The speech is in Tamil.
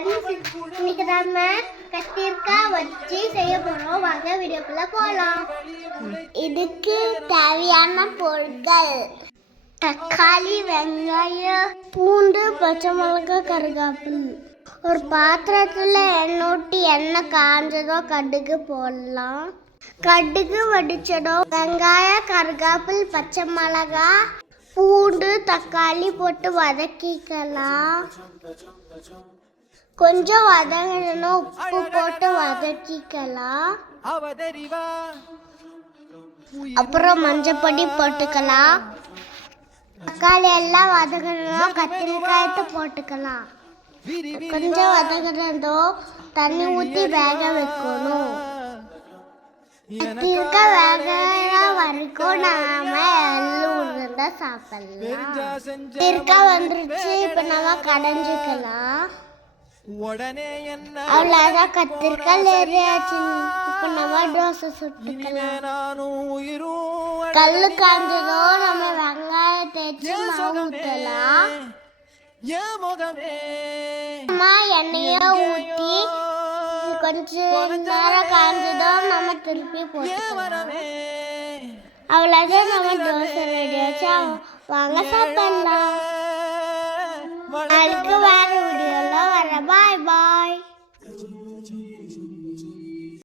இன்னைக்கு நம்ம கத்திரிக்காய் வச்சு செய்ய போறோம். வாங்க வீடியோக்குள்ள போலாம். இதுக்கு தேவையான பொருட்கள்: தக்காளி, வெங்காயம், பூண்டு, பச்சை மிளகாய், கருவேப்பிலை. ஒரு பாத்திரத்துல எண்ணெய் காஞ்சதோ கடுகு போடலாம். கடுகு வடிச்சதும் வெங்காயம், கருவேப்பிலை, பச்சை மிளகாய், பூண்டு, தக்காளி போட்டு வதக்கிக்கலாம். கொஞ்சம் வதங்கணும், உப்பு போட்டு வதக்கிக்கலாம். அப்புறம் மஞ்சள் பொடி போட்டுக்கலாம். தக்காளி எல்லாம் வதங்கணும், கத்திரிக்காயத்தை போட்டுக்கலாம். கொஞ்சம் வதங்கினதும் தண்ணி ஊற்றி வேக வைக்கணும். கத்திரிக்காய் வேக வரைக்கும் நாம எள்ளு உருண்டை சாப்பிடலாம். கத்திரிக்காய் வந்துருச்சு, இப்ப நம்ம கடைஞ்சிக்கலாம். அவ்வளவுதான், கத்திரிக்காய் ரெடியாச்சு. இப்ப நம்ம தோசை சுட்டுக்கலாம். கல்லு காஞ்சதோ நம்ம வெங்காயம் தேய்ச்சி மாவு ஊற்றலாம். எண்ணெய ஊற்றி கொஞ்சம் நேரம் காஞ்சதோ நம்ம திருப்பி போட்டுக்கலாம். அவ்வளவுதான், நம்ம தோசை ரெடியாச்சு. வாங்க சாப்பிடலாம். அதுக்கு